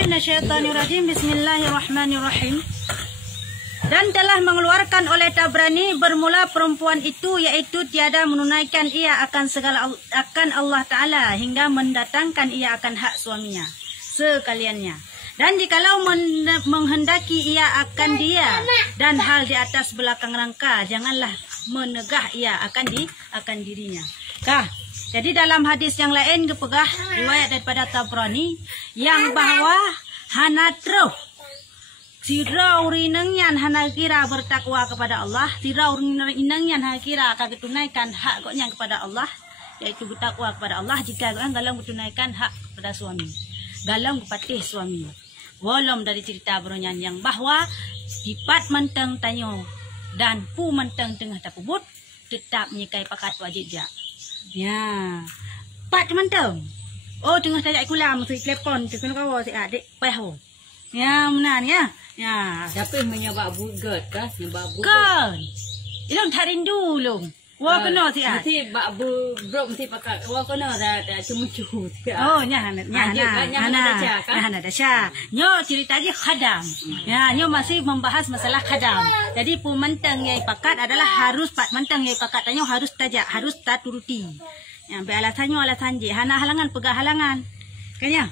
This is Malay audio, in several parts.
billahi minasyaitonirrajim. Bismillahirrahmanirrahim. Dan telah mengeluarkan oleh Tabrani bermula perempuan itu, yaitu tiada menunaikan ia akan Allah Ta'ala hingga mendatangkan ia akan hak suaminya sekaliannya. Dan jikalau menghendaki ia akan dia dan hal di atas belakang rangka, janganlah menegah ia akan dirinya. Jadi dalam hadis yang lain kepegah riwayat daripada Tabrani yang bahwa hanatro rinengyan hana kira bertakwa kepada Allah, rinengyan hana kira akan tunaikan hak koknya kepada Allah, yaitu bertakwa kepada Allah jika orang galang tunaikan hak kepada suami, galang kepatih suami. Wolom dari cerita beronyan yang bahwa dipat menteng tanyo dan pu menteng tengah tapubut tetap menyikai pakat wajib dia. Ya, pat menteng. Oh tengah tajak kulam mesti telepon tu kena kawa si adik peho. Ya benar ya. Ya. Tapi menyebab bugat kah? Menyebab bugat. Kan. Ilong tak rindu long. Wah kena si adik. Mesti bak bro mesti pakai. Wah kena dah cemu-cemu. Oh nya hana dasya. Nyo cerita je khadam. Ya, nyo masih membahas masalah khadam. Jadi pementang yang pakat adalah harus pat mentang yang pakat tanyo harus tajak, harus tak turuti. Yang beralasannya alasan je. Hana halangan pegah halangan. Kanya.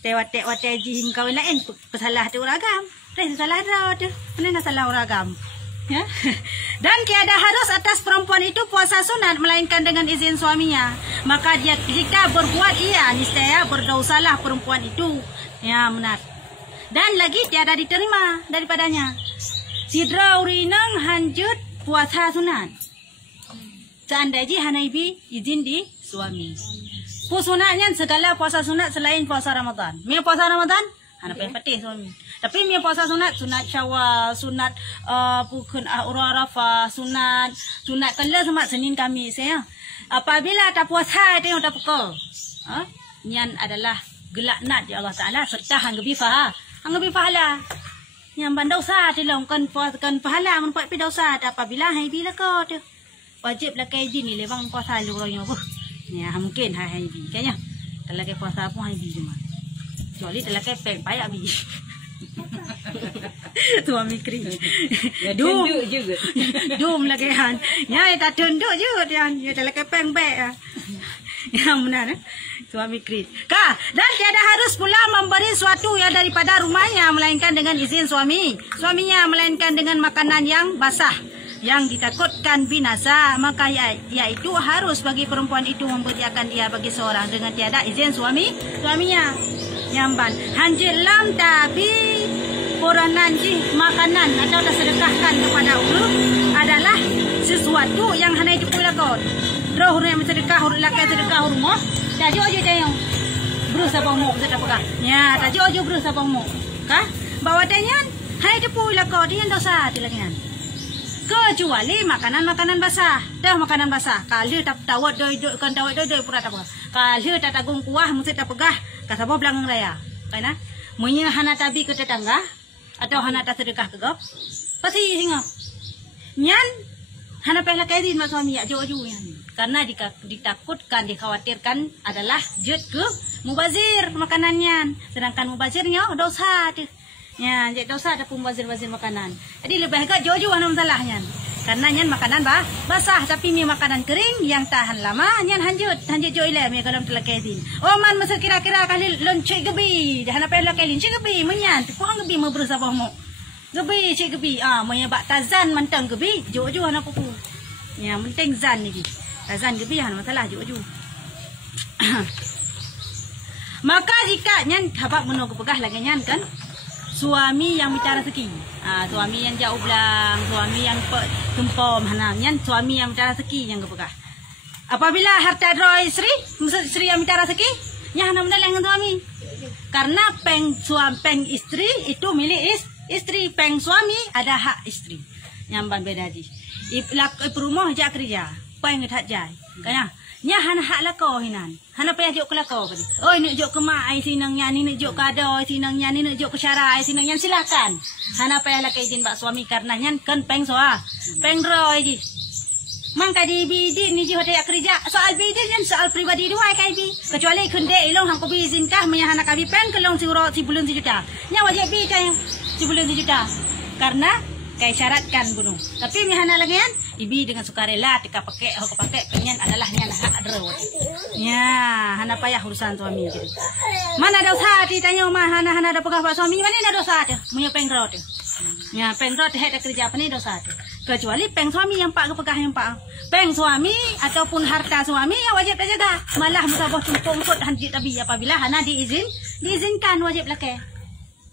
Tewat-tewat jihim kawin lain pesalah tu ragam. Salah dah tu. Mana salah ragam. Ya. Dan tiada harus atas perempuan itu puasa sunat melainkan dengan izin suaminya. Maka dia jika berbuat ia niscaya berdosalah perempuan itu. Ya benar. Dan lagi tiada diterima daripadanya. Sidra urinang hanjut puasa sunat. Seandainya hanaibi izin di suami. Sunatnya segala puasa sunat selain puasa Ramadan. Mia puasa Ramadan, hana pengen patih suami. Tapi mia puasa sunat Syawal, sunat pukun Ura Arafah, sunat kala semak Senin Kamis ya. Apabila tak puasa tengok tak pukul. Nyan adalah gelaknat di Allah Taala serta hanggebi pahala. Yang bandosa dilong kan pahala menpat pi dosa apabila hai bila ko tu. Wajib lah kai jin ni lewang puasa lu royo. Ya mungkin hai bi kayaknya. Kalau ke puasa pun hai bi cuma. Kecuali kalau ke peng payak bi. Suami kering. Ya tunduk juga. Dum lagi han. Ya tak tunduk juga dia. Ya kalau ke peng baik. Ya benar. Suami kering. Dan tiada harus pula memberi suatu yang daripada rumahnya melainkan dengan izin suaminya melainkan dengan makanan yang basah yang ditakutkan binasa, maka yaitu harus bagi perempuan itu memberikan dia bagi seorang dengan tiada izin suaminya. Nyamban hanjil lam tapi puranan makanan atau sedekahkan kepada ulu adalah sesuatu yang hanya itu pula kot. Roh yang sedekah huruf lakai sedekah huruf dah jo tayong berusaha pemuk sedekah pekah. Ya, dah jo berusaha pemuk. Bawa tanyan hanya itu pula kot dia dosa tu lagi kan. Kecuali makanan basah. Dah makanan basah. Kalau tak tawat doi pura tak apa. Kalau tak tagung kuah mesti tak pegah. Kasapa belakang raya. Kaina? Munya hana tabi ke tetangga atau hana tak sedekah ke gop. Pasti hingap. Nyan hana pehla kaidin mak suami ya jo yan. Karena ditakutkan, dikhawatirkan adalah jut ke mubazir makanannya. Sedangkan mubazirnya dosa tu. Ya, jadi dosa ada pembazir-bazir makanan. Jadi lebih agak jauh-jauh ana masalahnya. Karena nyan makanan basah tapi mi makanan kering yang tahan lama nyan hanjut jo ile mi kalau telakadin. Oh man masa kira-kira kali loncek gebi. Dah nak pelak kali loncek gebi menyan. Puang gebi mau berusaha mo. Gebi cek gebi. Monya bak tazan mentang gebi jauh-jauh ana pupu. Ya, penting zan ni. Tazan gebi han masalah jauh-jauh. Maka jika nyan habak menunggu pegah lagi nyan kan suami yang bicara rezeki. Suami yang jauh belang, suami yang kempom hanamnya, suami yang bicara rezeki yang kepegah. Apabila harta roy istri yang bicara rezeki, nya hanam dengan suami. Karena peng istri itu milik istri, peng suami ada hak istri. Nyamban beda ji. Perumah jak kerja, peng tak jai. Kaya nya hana hak lako hinan. Hana payah jok kelako kali. Oh nak jok ke mak ai sinang nya ni nak jok kado sinang nya ni nak jok ke syara ai sinang nya silakan. Hana payah lakai izin bak suami karena nya kan peng soa. Peng roy ji. Mangka di bidin ni jiwa dia kerja. Soal bidin kan soal pribadi dua kai bi. Kecuali kunde ilong hang ko bizin kah maya hana kabi pen kelong si uro si bulan si juta. Nya wajib bi kai si bulan si juta. Karena kai syaratkan bunuh. Tapi maya hana lagi kan ibi dengan sukarela tika pakai hok pakai penyen adalah nya hak adro. Nya hana payah urusan suami gitu. Mana dosa ti tanya mah hana ada pegah pak suami mana ada dosa tu. Munya pengrot. Nya pengrot hek kerja apa ni dosa tu. Kecuali peng suami yang pak kepegah yang pak. Peng suami ataupun harta suami yang wajib terjaga. Malah musabah tumpuk hanjit tabi apabila hana diizinkan wajib laki.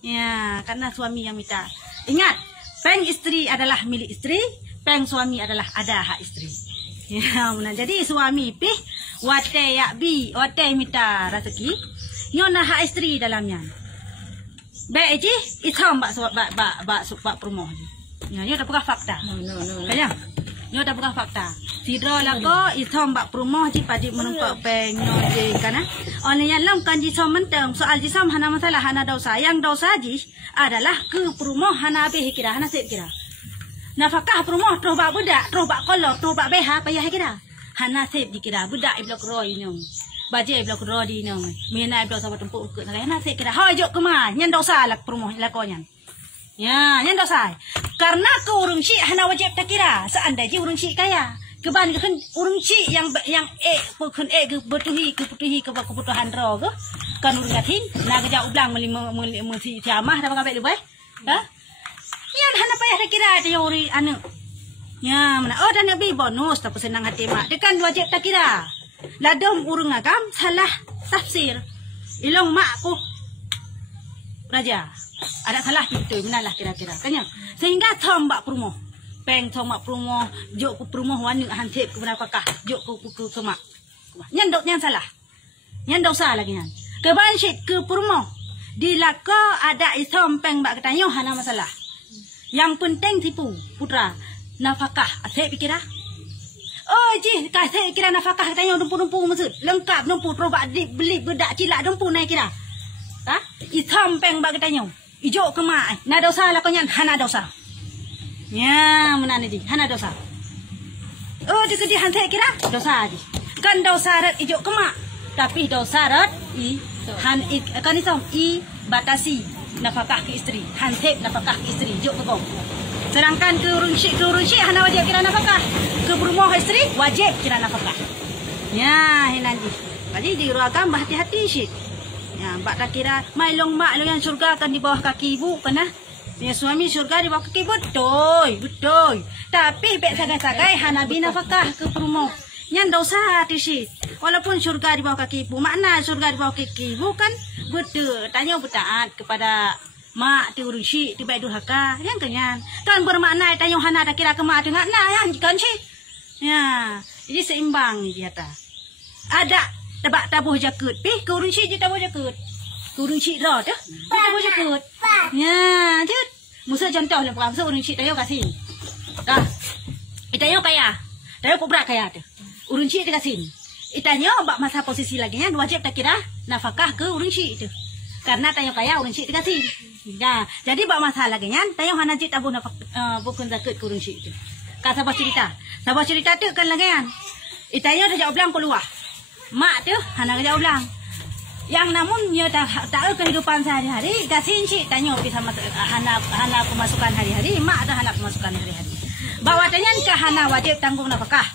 Ya, karena suami yang minta. Ingat, peng istri adalah milik istri, peng suami adalah ada hak istri. Ya, jadi suami pih wate ya bi, wate minta rezeki, nyona hak istri dalamnya. Baik je, itam bak promo. Ya, nyo dah buka fakta. No. Kaya, nyo dah buka fakta. Sidro lako itam bak promo je padi menumpak peng nyo je kana. Ono yang lam kan ji som mentang soal ji som hana masalah hana dosa. Yang dosa ji adalah ke promo hana be kira hana set kira. Nafkah promo terus bak budak, terus bak kolor, terus bak beha payah kira. Hana set dikira budak iblok roy nyong. Baje iblok roy di nyong. Mina iblok sama tempuk ke hana set kira. Hoi jok kemah, nyen dosa lak promo lakonya. Ya, nyen dosa. Karena ke urung syik hana wajib tak kira. Seandainya urung syik kaya. Keban kan urung syik yang bukan kebutuhi kebutuhan roh ke. Kan urung gatin, nak kerja ublang mesti tiamah dah pakai lebih. Ha? Ya, hana payah tak kira dia urang anu. Ya, mana oh dan nabi bonus tapi senang hati mak. Dekan wajib tak kira. Ladom urung agam salah tafsir. Ilong mak ku raja. Ada salah itu benalah kira-kira kanya. Sehingga tombak promo. Peng tombak promo, jok ku promo wani hantip ke berapakah? Jok ku ke mak. Nyandok yang salah. Nyandok salah lagi nyan. Kebansyik ke promo. Dilaka ada isom peng bak ketanyo hana masalah. Yang penting tipu putra nafkah. Asik pikirah. Oh ji, kasih kira nafkah ketanyo dumpu-dumpu maksud. Lengkap dumpu terobak beli bedak cilak dumpu naik kira. Ha? Isom peng bak ketanyo. Ijo ke mak, na dosa lah konyan, hana dosa. Ya, mana ni, hana dosa. Oh, dia hantai kira dosa aja. Kan dosa rat ijo ke mak, tapi dosa rat kan isom batasi nafkah ke istri, hantai nafkah ke istri, ijo ke kong. Sedangkan ke urung syik hana wajib kira nafkah. Ke berumah istri wajib kira nafkah. Ya, nanti. Jadi di ruagam hati-hati syik. Ya, mbak tak kira mailong mak yang surga akan di bawah kaki ibu kena. Ya suami surga di bawah kaki betul. Tapi bek sagai-sagai hanabi nafkah ke perumoh. Nyan dosa hati sih. Walaupun surga di bawah kaki ibu, makna surga di bawah kaki ibu kan betul. Tanya bertaat kepada mak ti urung syik ti baik durhaka. Yang kenyan. Kan bermakna tanya hana tak kira ke mak dengar nah yang kan sih. Ya, jadi seimbang dia ta. Ada tabak tabuh jakut. Pih, ke urung syik je tabuh jakut. Ke urung syik dah tu. Tabuh jakut. Ya, jut. Musa contoh lah perang. Musa urung syik tayo kasih. Dah. Itayo kaya. Tayo kubrak kaya tu. Urung syik dia kasih. Itanyo bak masa posisi lagi nya wajib tak kira nafkah ke urung syik tu. Karena tayo kaya urung syik dia kasih. Nah, jadi bak masa lagi nya tayo hana jit tabuh bukan zakat ke urung syik tu. Ka sabar cerita. Sabar cerita tu kan lagi kan. Itayo dah jauh belang keluar. Mak tu hana kerja ulang. Yang namun dia tak kehidupan sehari-hari. Kasih cik tanya pergi sama hana pemasukan hari-hari. Mak dah hana pemasukan hari-hari. Bawa tanya ke hana wajib tanggung nafkah.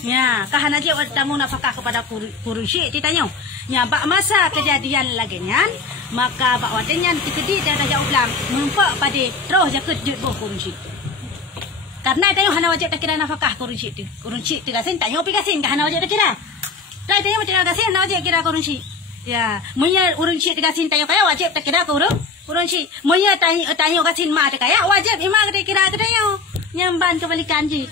Ya, ke hana wajib tanggung nafkah kepada kurun cik ditanya. Ya, bak masa kejadian lagi nyan, maka bawa tanya tikedi dan kerja ulang mempak pada terus jakut jut boh kurun cik. Karena tanya hana wajib tak kira nafkah kurun cik tu. Kurun cik tu kasih tanya pergi kasih ke hana wajib tak kira. Dah tanya macam kasih nak wajib kira kurun syik. Ya, munya urun syik dikasih tanya kaya wajib tak kira kurun syik. Munya tanya kasih mak tak kaya wajib imak kira tanya. Nyamban kebalikan je.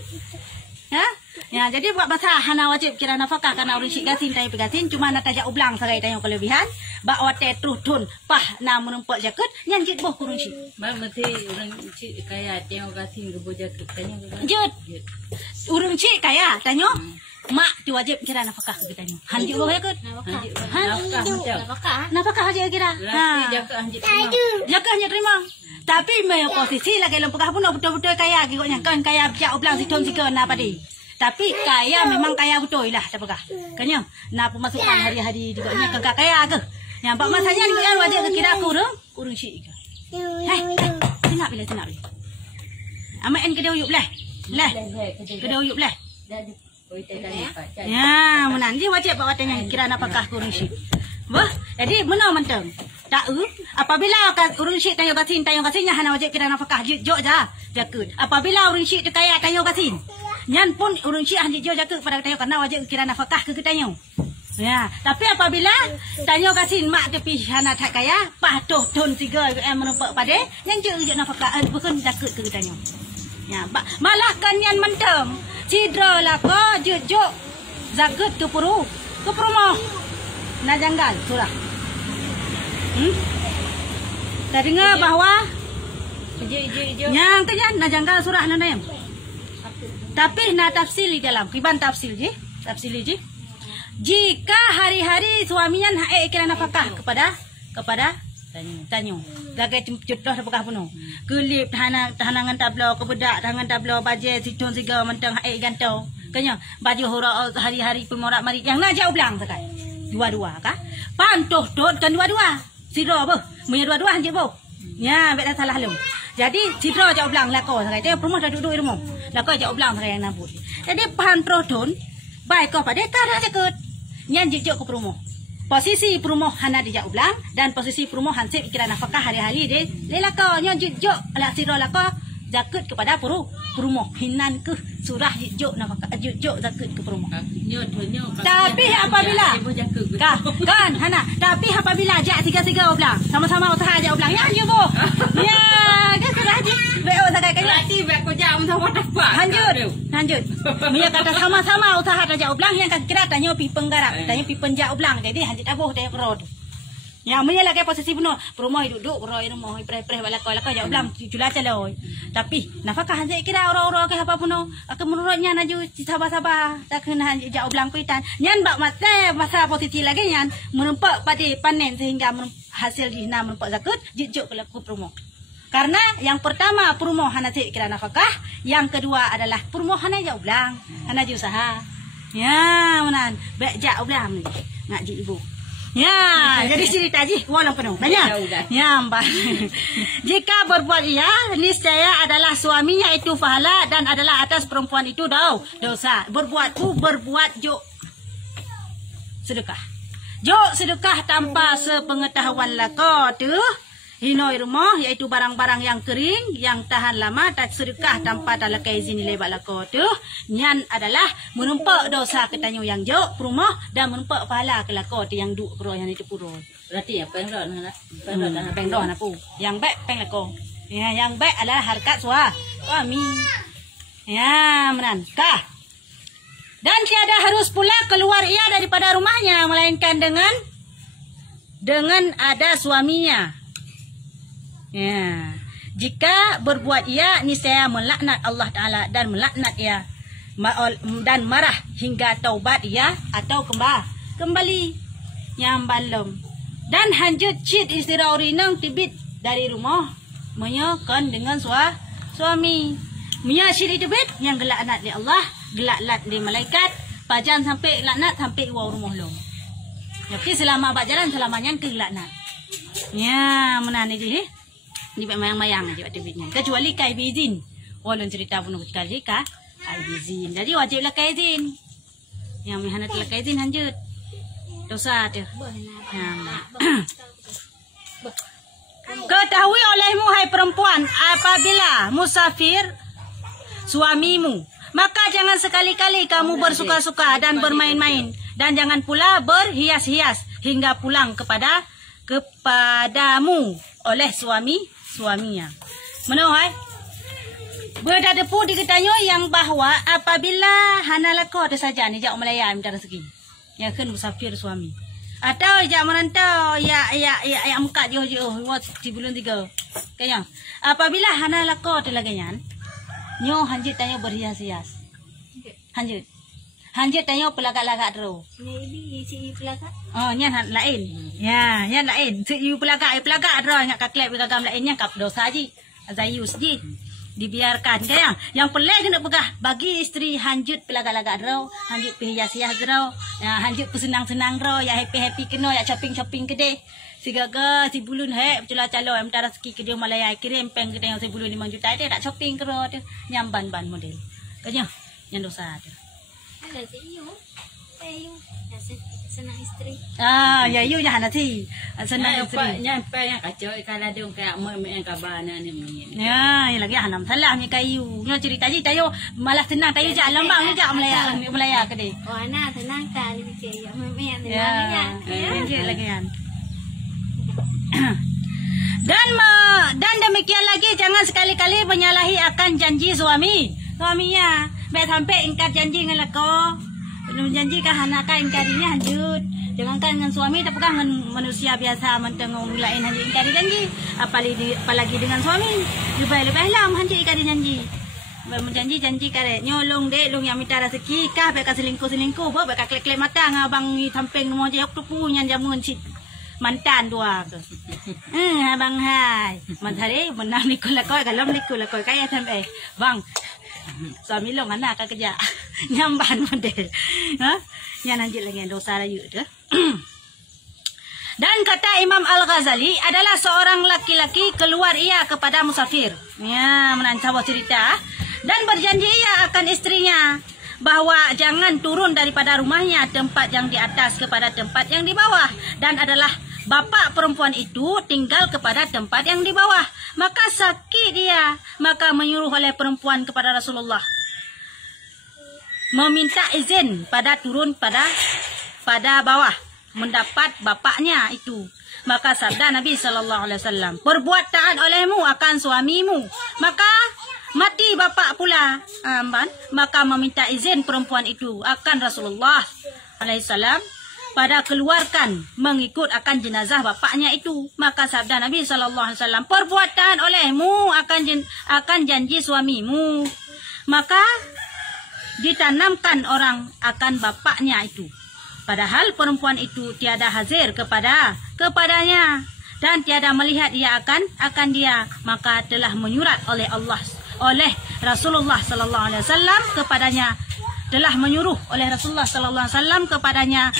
Ya? Ya, jadi buat masa hana wajib kira nafkah karena urun syik kasih tanya pegasin cuma nak tajak ublang sarai tanya kelebihan. Bak wate terus tun pah na menempok jakut nyan jit boh kurun syik. Bang mesti urang syik kaya tanya kasih gebo jakut tanya. Jut. Urun syik kaya tanya. Mak diwajib kira nafkah kita ni. Hanjut bawa jakut. Nafkah aja kira. Jaga hanya terima. Tapi me posisi lagi lempukah pun betul-betul kaya gigotnya kan kaya pihak ublang sitom sika na padi. Tapi kaya memang kaya betul lah tak apa. Kanya nak pemasukan hari-hari juga nya kaya ke. Yang pak masanya ni kan wajib ke kira kurung syik ke. Hai, tinap bila. Amat en kedai uyup lah. Lah. Kedai uyup lah. Ya, menan dia wajib pak watanya kira apakah kurung syik. Wah, jadi benar mentang. Tak apabila urun syik tayo kasin hana wajib kira nafkah jok ja jakut. Apabila urun syik kaya tayo kasin. Nyan pun urun syik hanji jok jakut pada tayo karena wajib kira nafkah ke tayo. Ya, tapi apabila tayo kasin mak tepi hana tak kaya, patuh ton 3 menumpak pada yang jok nafkah bukan jakut ke tayo. Ya, malah kan nyan mentang. Cidra lah ko jok zakut ke perumoh. Na janggal surah. Tak dengar bahawa yang kenyan na janggal surah na nayam. Tapi na tafsir di dalam kiban tafsir je. Jika hari-hari suaminya kira nafkah kepada tanyo. Lagai contoh apakah penuh. Kelip tahanangan tablo kebedak tangan tablo baje situn siga mentang gantau. Kanya baju hura hari-hari pemorak mari yang na jauh belang sakai. Dua-dua kah? Pantuh tot kan dua-dua. Sidro apa? Punya dua-dua hanje bo. Ya, bet salah lu. Jadi sidro jauh belang lako sakai. Dia perumah dah duduk di rumah. Lako jauh belang sakai yang nabut. Jadi pantuh ton baik kau pada kada jakut. Nyan jejok ke perumah. Posisi perumah hana di jauh belang dan posisi perumah hansip kira nafkah hari-hari de. Lelako nyan jejok ala sidro lako zakut kepada perumah hinan ke surah jejok nafkah jejok zakut ke perumah. Tapi apabila kan hana tapi apabila jak tiga-tiga belang sama-sama usaha jak belang ya je boh. Ya ke surah je beo sakai kan berarti bek ko jam sama dapat. Lanjut. Mia kata sama-sama usaha jak belang yang kira tanya pi penggarap tanya pi penjak belang jadi hanjit abuh tanya perod. Ya, mula lagi posisi penuh. Perumah duduk, peroi rumah, preh balak-balak jauh belang, cula celoi. Tapi nafkah hanjik kira orang-orang ke apa penuh. Aku menurutnya naju sabar-sabar, tak kena hanjik jauh belang kuitan. Nyan bak masa posisi lagi nyan menumpak pada panen sehingga hasil dihina menumpak zakut, jejok ke laku perumah. Karena yang pertama perumah hana kira nafkah, yang kedua adalah perumah hana jauh belang, hana usaha. Ya, menan, bek jauh belang ni. Ngaji ibu. Ya, jadi cerita je walau penuh. Banyak. Ya, mbak. Jika berbuat ia, niscaya adalah suaminya itu pahala dan adalah atas perempuan itu dosa. Berbuat jok sedekah. Jok sedekah tanpa sepengetahuan lako tu hinoi rumah iaitu barang-barang yang kering yang tahan lama tak sedekah tanpa talakai izin nilai balako tu nyan adalah menumpak dosa ketanyo yang jok rumah dan menumpak pahala ke lako tu yang duk pro yang itu puro. Berarti ya pengron apa? Yang baik penglako. Ya, yang baik adalah harkat suami. Ya, menan. Kah. Dan tiada harus pula keluar ia daripada rumahnya melainkan dengan ada suaminya. Ya, jika berbuat ia niscaya melaknat Allah Taala dan melaknat ia dan marah hingga taubat ia atau kembali yang balom dan hanjut cit isteri orinang tibit dari rumah menyakan dengan suami Mia cit tibit yang gelaknat di Allah gelaknat di malaikat pajan sampai laknat sampai wau rumah lo. Jadi selama berjalan selamanya ke laknat. Ya, mana ni je? Ni mayang-mayang aja aktivitnya. Kecuali kai izin. Walun cerita penuh sekali kai izin. Jadi wajiblah kai izin. Yang mihana telah kai izin lanjut. Dosa tu. Ketahui olehmu hai perempuan apabila musafir suamimu, maka jangan sekali-kali kamu bersuka-suka dan bermain-main dan jangan pula berhias-hias hingga pulang kepadamu oleh suaminya. Menuhai. Berada depu diketanya yang bahawa apabila hanalako ada saja ni jak Melaya minta rezeki. Ya kan musafir suami. Atau jak merantau ya muka jauh-jauh di bulan 3. Kaya. Apabila hanalako ada lagi nyan. Nyo hanjit tanya berhias-hias. Hanjit tanya pelagak-lagak terus. Ini si pelagak. Oh, nyan lain. Ya, nyan lain. Si pelagak terus ngak kaklep gagam lainnya kap dosa ji. Azayus ji. dibiarkan kan yang pelai kena pegah bagi isteri hanjut pelagak-lagak ro, hanjut perhias-hias ro, hanjut pesenang-senang ro, ya happy-happy kena, ya shopping-shopping kedai. Sigaga si bulun betulah calo em tara ski kedai Malaya kirim peng kedai yang si bulun 5 juta dia tak shopping kero tu nyamban-ban model. Kanya yang dosa tu. Ada si Yu. Yu. Senang isteri. Ya Yu ya nanti. Senang isteri. Nyampe yang kacau kalau dia kayak yang kabana ni. Ya, lagi hanam salah ni kayu. Nyo cerita je tayo malah senang tayo jak lambang jak Malaya kedai. Oh ana senang tak ni cik. Ya memang Ya. senang Ya lagi kan. Dan demikian lagi jangan sekali-kali menyalahi akan janji suami. Suaminya baik sampai ingkar janji dengan lako. Janji kah anak kah ingkarinya lanjut. Jangankan dengan suami tapi kan dengan manusia biasa mentengok lain hanya ingkari janji. Apalagi dengan suami. Lebih-lebihlah hanya ingkari janji. Janji karet nyolong dek long yang minta rezeki kah baik selingkuh baik klek-klek mata ngabang ni samping mau jayok tu punya jamun cik mantan dua ke. Abang hai. Mentari menang nikul lakoi kalau nikul lakoi kaya sampai. Bang. Suami long anak kan kerja. Nyamban model. Yang nanti lagi dosa rayu tu. Dan kata Imam Al-Ghazali adalah seorang laki-laki keluar ia kepada musafir. Ya, menancap cerita. Dan berjanji ia akan istrinya bahwa jangan turun daripada rumahnya tempat yang di atas kepada tempat yang di bawah. Dan adalah bapa perempuan itu tinggal kepada tempat yang di bawah. Maka sakit dia. Maka menyuruh oleh perempuan kepada Rasulullah. Meminta izin pada turun pada bawah. Mendapat bapaknya itu. Maka sabda Nabi SAW. Perbuat taat olehmu akan suamimu. Maka mati bapak pula. Maka meminta izin perempuan itu akan Rasulullah SAW. Pada keluarkan mengikut akan jenazah bapaknya itu. Maka sabda Nabi SAW. Perbuatan olehmu akan janji suamimu. Maka ditanamkan orang akan bapaknya itu. Padahal perempuan itu tiada hazir kepadanya. Dan tiada melihat ia akan dia. Maka telah menyurat oleh Rasulullah SAW kepadanya. Telah menyuruh oleh Rasulullah sallallahu alaihi wasallam kepadanya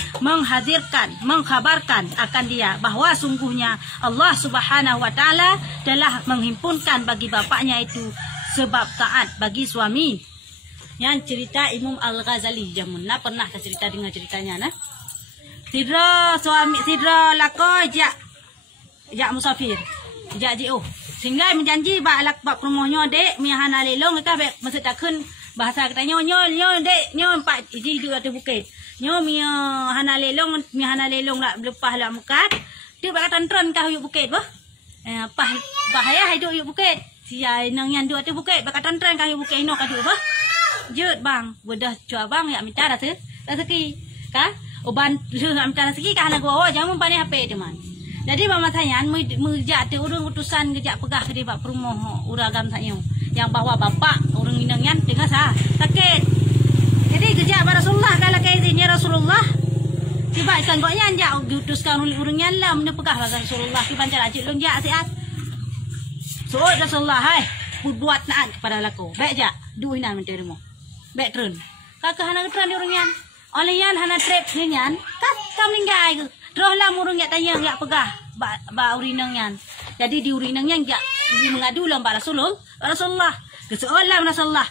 mengkhabarkan akan dia bahawa sungguhnya Allah Subhanahu wa taala telah menghimpunkan bagi bapaknya itu sebab taat bagi suami. Yang cerita Imam Al-Ghazali jamun nak pernah cerita dengar ceritanya nah. Sidra lako jak musafir. Jak jio. Sehingga menjanji bak perumohnya dek mihana lelong kita masa takun bahasa kita nyo dek nyo empat iji dua tu bukit nyo hana lelong nak lepas lah mukat dia bak tantron kah yuk bukit bah bahaya hidup yuk bukit sia nang yang dua tu bukit bak tantron kah yuk bukit ino kah bah jut bang bodah cua bang ya minta rezeki kah uban lu minta rezeki kah nak gua jangan pani HP teman. Jadi mama saya mejak tu urang utusan kejak pegah ke dia bak perumoh uragam saya yang bawa bapak orang inangnya tengah sakit. Jadi kejak pada Rasulullah kalau kaitannya Rasulullah tiba ikan goknya anjak diutuskan oleh orangnya lah menepegah pada Rasulullah tiba cara ajik long jak siat. So Rasulullah hai buat taat kepada laku. Baik jak dua inan menterimo. Baik trun. Kakak hana trun di orangnya. Oleh yan hana trip nyan kat kamlinggai. Rohlah murungnya tanya yak pegah ba urinangnya. Jadi di urinangnya jak mengadu lah Rasulullah. Keseolah Rasulullah.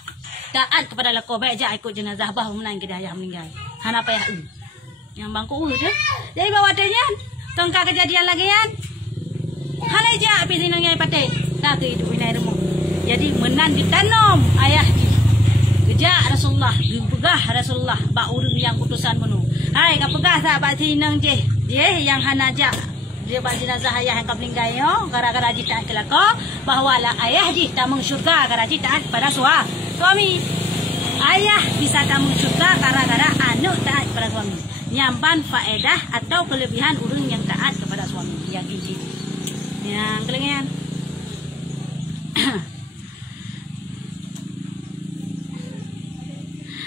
Taat kepada lako baik jak ikut jenazah bah menang ke daya meninggal. Hana payah yang bangku tu. Jadi bawa tanya tongka kejadian lagi yan. Hana jak pisinangnya pakai. Tak ke hidup inai rumah. Jadi menan ditanam ayah di. Kejak Rasulullah, pegah Rasulullah ba urang yang putusan menu. Hai ka pegah tak ba sinang je. Dia yang hana jak dia bak jenazah ayah yang meninggal yo gara-gara jitaan kelako bahawa lah ayah di tamung syurga gara jitaan pada suami. Ayah bisa tamung syurga gara-gara anak taat pada suami. Nyamban faedah atau kelebihan urang yang taat kepada suami yang ini. Yang kelengan.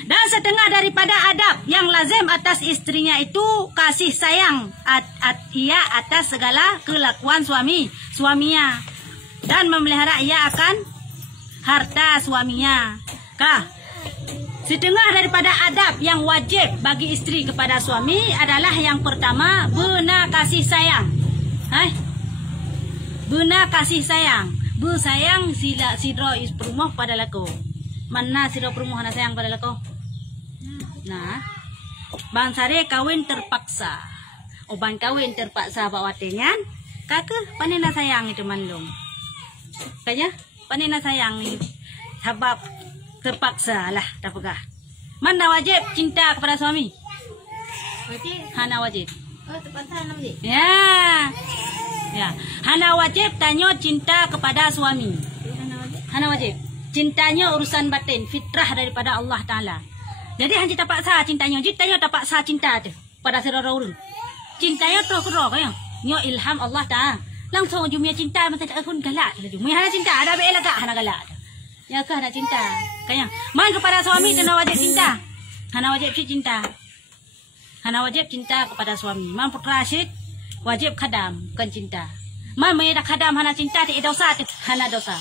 Dan setengah daripada adab yang lazim atas istrinya itu kasih sayang ia atas segala kelakuan suaminya dan memelihara ia akan harta suaminya. Kah? Setengah daripada adab yang wajib bagi isteri kepada suami adalah yang pertama, benar kasih sayang. Benar kasih sayang. Bersayang sila sidro is perumah pada lako. Mana sidro perumah nak sayang pada lako? Nah, bangsare kawin terpaksa. Oban kawin terpaksa bawa tengan. Kakak panena sayang itu mandung. Kaya panena sayang sebab terpaksa lah, tak pegah. Mana wajib cinta kepada suami? Wajib. Hana wajib. Oh, terpaksa nak wajib. Ya. Ya. Hana wajib tanya cinta kepada suami. Hana wajib. Cintanya urusan batin, fitrah daripada Allah Taala. Jadi hanya tak paksa cintanya. Cintanya tak paksa cinta tu pada seorang orang. Cintanya tu kero kaya. Nyo ilham Allah Taala. Langsung jumia cinta masa tak akun galak. Jumia hana cinta ada be lagak hana galak. Ya kah nak cinta? Kaya. Man kepada suami kena wajib cinta. Hana wajib cinta. Hana wajib cinta kepada suami. Man putra Rashid wajib khadam bukan cinta. Man mai dak khadam hana cinta ti dosa ti hana dosa.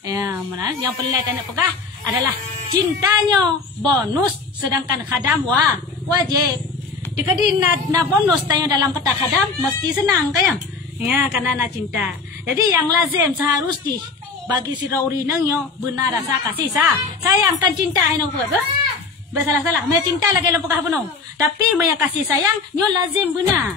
Ya, mana yang pelai tak nak pegah adalah cintanya bonus sedangkan khadam wajib. Dikadi na bonus tanya dalam kata khadam mesti senang kaya. Ya, karena nak cinta. Jadi yang lazim seharusnya bagi si rauri nengyo benar rasa kasih sayangkan cinta hino buat bersalah-salah. Mai cinta lagi lo pegah penuh. Tapi mai kasih sayang nyo lazim benar.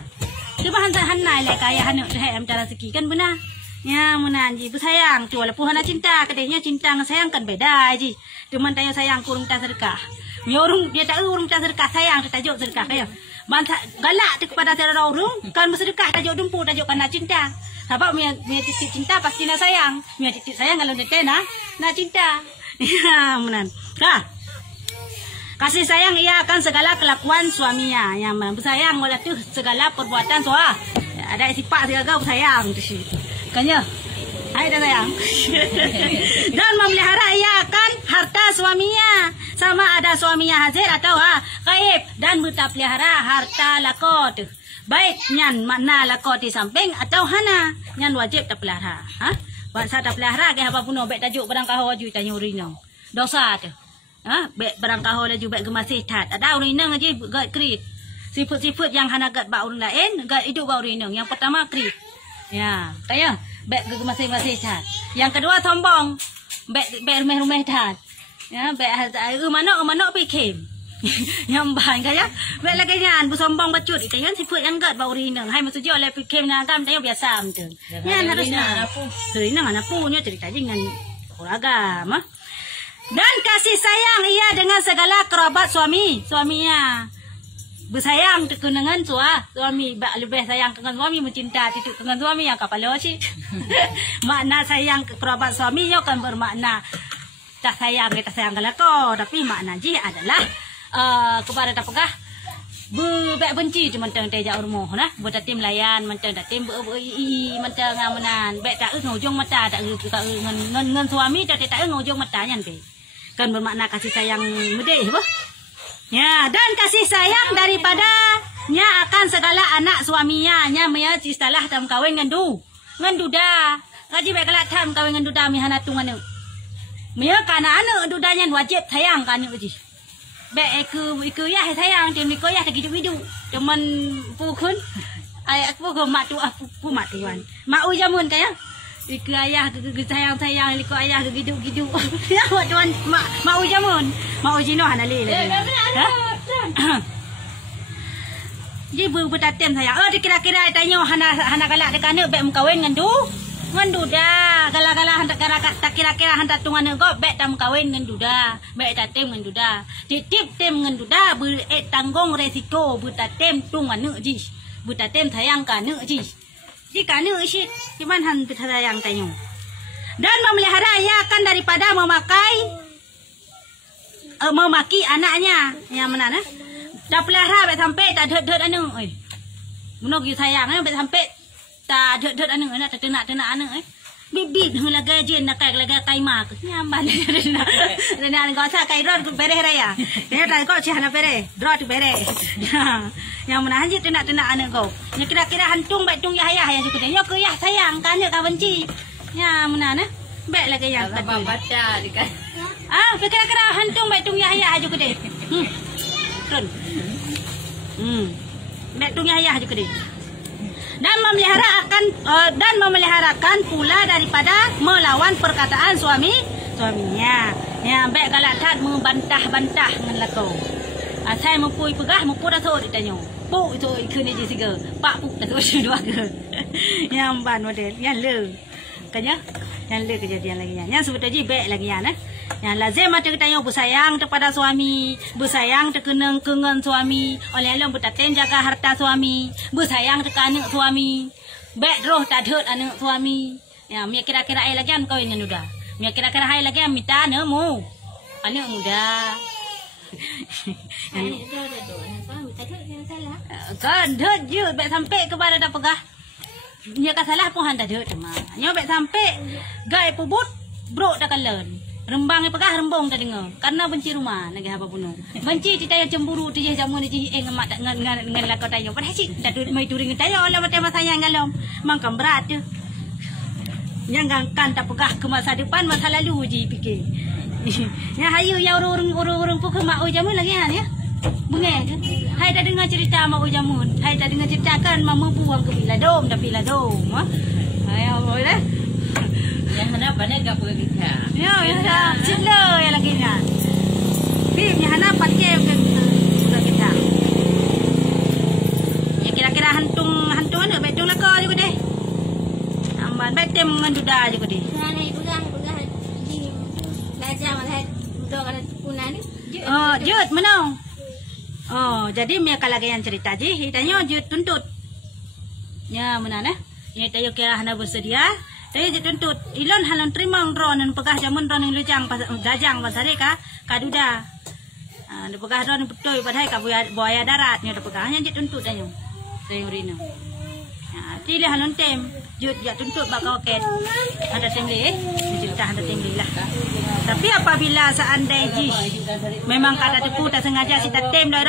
Cuba hanai lah kaya hanu dah cara segi kan benar. Ya menanji bersayang tu walaupun hana cinta kedainya cinta dengan sayang kan beda ji. Cuman tanya sayang kurung tak sedekah. Orang dia tak urung tak sedekah sayang tajuk sedekah kaya. Bantah galak tu kepada saudara orang kan bersedekah tajuk dumpu tajuk kan nak cinta. Sebab dia titik cinta pasti nak sayang. Dia titik sayang kalau dia nak cinta. Ya menan. Kah? Kasih sayang ia akan segala kelakuan suaminya yang bersayang oleh tu segala perbuatan ada sifat segala bersayang tu sih. Kanya, hai dah sayang. Dan memelihara ia akan harta suaminya sama ada suaminya hadir atau gaib dan pelihara harta lakot. Baik nyan mana lakot di samping atau hana nyan wajib tak pelihara. Bangsa tak pelihara ke apa pun baik tajuk barang kau wajib tanya urino. Dosa tu. Baik barang kau laju baik gemasih tat. Ada urino aja gad krit. Sifat-sifat yang hana gad ba orang lain, gad hidup ba urino. Yang pertama krit. Ya, kaya baik gemasih-masih tat. Yang kedua sombong. Baik rumah-rumah tat. Ya, baik mana pikim. Yang bahan kaya baik lagi nyan bersombong bacut itu kan sifat yang gad ba urino. Hai maksudnya oleh pikim nagam tayo biasa betul. Ya harusnya. Serina mana punya cerita dengan orang agama. Dan kasih sayang ia dengan segala kerabat suaminya. Bersayang dengan suami lebih sayang dengan suami mencinta titik dengan suami yang kepala sih. Makna sayang ke kerabat suami kan bermakna tak sayang kita sayang kelako, tapi makna ji adalah kepada tak pegah baik benci cuma teng tejak rumah nah buat tim layan mentang tim mentang ngamenan baik tak ngujung mata tak ngan suami tak ngujung mata nyan be kan bermakna kasih sayang mede apa ya dan kasih sayang daripadanya akan segala anak suaminya nya maya istilah dalam kawin ngandu dah ngaji baik kelak tam kawin ngandu dah mi hanatu nganu maya kana anak dudanya wajib sayang kan uji baik iku ya sayang tim iku ya hidup cuman pukun ayat pukun mak tu aku mak tuan mak ujamun kaya iku ayah sayang iku ayah hidup ya tuan mak ujamun mak ujino hanali jadi bertatem sayang kira-kira tanya hana galak dekat anak baik mengkawin ngandu dah gala-gala hantar tak kira-kira hantar tungan nego baik tam kawin ngandu dah baik tatem ngandu dah titip tem ngandu dah tanggung resiko bertatem tungan nek ji bertatem sayang kan nek ji jika nek isi cuman han sayang tanya dan memelihara ia akan daripada memaki anaknya yang mana nah dah pelihara baik sampai tak dek anak menok sayang baik sampai tak dek anak nak tenak anak bibit lagi jen nak kai mak nyaman dan kau sa kai rod bere raya dia tak kau cihana bere rod bere yang mana hanya tenak anak kau yang kira-kira hantung baik tung yah yang juga dia ke yah sayang kan dia kau benci ya mana nah Baik lagi yang Tak tadi. baca dekat. Kira-kira hantung baik tung Yahya aja gede. Turun. Baik tung Yahya aja gede. Dan memeliharakan pula daripada melawan perkataan suaminya. Ya, baik galak membantah-bantah dengan lako. Saya mempui pegah mempur dah tu ditanya. Pu itu ikut ni je tiga. Pak pu dah tu dua ke. Yang ban model, yang le. Kanya, yang le kejadian lagi yang sebetulnya baik lagi yang yang lazim ada kita yang bersayang kepada suami, bersayang terkenang kengan suami, oleh Allah bertaten jaga harta suami, bersayang tekan anak suami, baik roh tak hurt anak suami. Ya, mi kira-kira ai lagi kau yang udah. Mi kira-kira hai lagi minta nemu. Anak muda. Anak tu ada tu. Suami tak ada yang salah. Kan hurt je baik sampai kepada dah pegah. Nya kan salah pun handa hurt mah. Nya baik sampai gai pubut bro dah kalen. Rembang pegah rembong dah dengar. Karena benci rumah lagi apa bunuh. Benci ti tayar cemburu ti je jamu ni mak tak dengan lakau tayo. Padahal cik dah mai turing tayo lah macam sayang galom. Mangkam berat je. Yang kan tak pegah ke masa depan, masa lalu je fikir. Ya hayu yang orang pun ke mak jamun lagi ya. Bungai ke? Hai dah dengar cerita mak jamun. Hai dah dengar cerita kan mama buang ke Piladom, dah Piladom. Hai boleh. Yang mana banyak gak pergi ke? Ya, cila yang lagi nya. Bim yang hana pakai ke kita. Ya kira-kira hantung ada betul lah kau juga deh. Amban betem dengan duda juga deh. Kerana pegang di belajar malah duduk ada punah ni. Oh, jut menang. Oh, jadi mereka lagi yang cerita je. Tanya jut tuntut. Ya, mana nah? Ya, tayo kira hana bersedia. Tayo jut tuntut. Ilon halon terima ron dan pegah jamun ron yang lujang dajang pasare ka kaduda. Ada pegah ron betul padahal ka buaya darat nya ada pegah hanya jut tuntut ayo. Tayo rino. Ya, tile halon tem. Jut ya tuntut bakal ket. Ada tem le cerita ada tem lah. Tapi apabila seandainya memang kata tepu tak sengaja si tak tem dah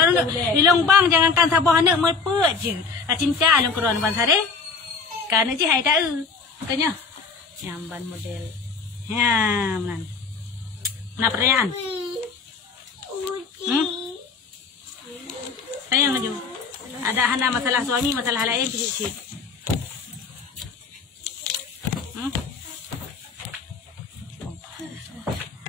ilong bang jangankan sabah anak merpet je. Cinta alung keruan ban sare. Karena je hai tahu. Makanya nyamban model. Ya, menan. Nah pertanyaan. Saya ngaju. Ada hana masalah suami, masalah lain sikit-sikit.